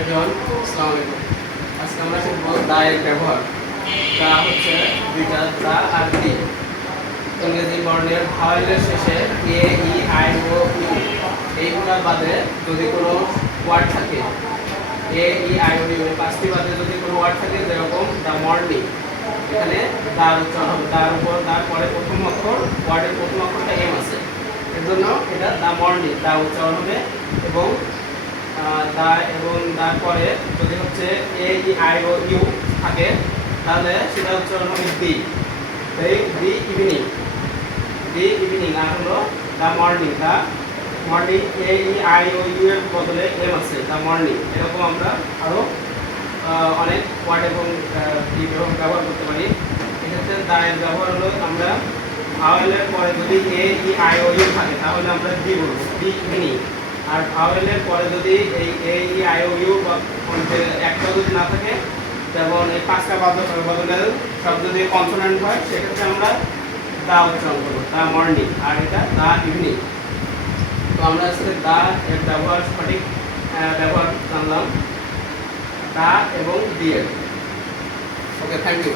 Everyone, আসসালামু আলাইকুম। আজকে আমরা শিখব দা এর ব্যবহার। দা হচ্ছে দুইটা দা আর দি। ইংরেজি বর্ণের ভাওয়েলের শেষে এ, ই, আই, ও, ইউ এইগুলা বাদে যদি কোনো ওয়ার্ড থাকে, এ, ই, আই, ও, ইউ এই পাঁচটি বাদে যদি কোনো ওয়ার্ড থাকে, যেরকম দ্য মর্নিং, এখানে দার উচ্চারণ হবে। দার উপর দার পরে প্রথম অক্ষর, ওয়ার্ডের প্রথম অক্ষরটা এম আছে, এর জন্য এটা দ্য মর্নিং দা উচ্চারণ হবে। এবং দা এবং তারপরে যদি হচ্ছে এ, ই, আই, ও, ইউ থাকে, তাহলে সেটা উচ্চারণ হবে দি। এই দি ইভিনিং, দি ইভিনিং। আর হলো the morning, the morning A, E, I, O, U এর বদলে এম আছে, দা মর্নিং। এরকম আমরা আরও অনেক ওয়ার্ড এবং ব্যবহার করতে পারি। এক্ষেত্রে দা এর ব্যবহার হলো আমরা ভাওয়েলের পরে যদি এ, ই, আই, ও, ইউ থাকে, তাহলে আমরা দি বলবো, দি ইভিনিং। আর ভাওয়েলের পরে যদি এই এ, ই, আই, ও, ইউ একটা যদি না থাকে, যেমন এই পাঁচটা বদলের সব যদি কনসোনেন্ট হয়, সেক্ষেত্রে আমরা দা উচ্চারণ করবো, দা মর্নিং। আর এটা দা ইভিনিং। তো আমরা আজকে দা এর ব্যবহার, সঠিক ব্যবহার জানলাম, দা এবং দি এর। ওকে, থ্যাংক ইউ।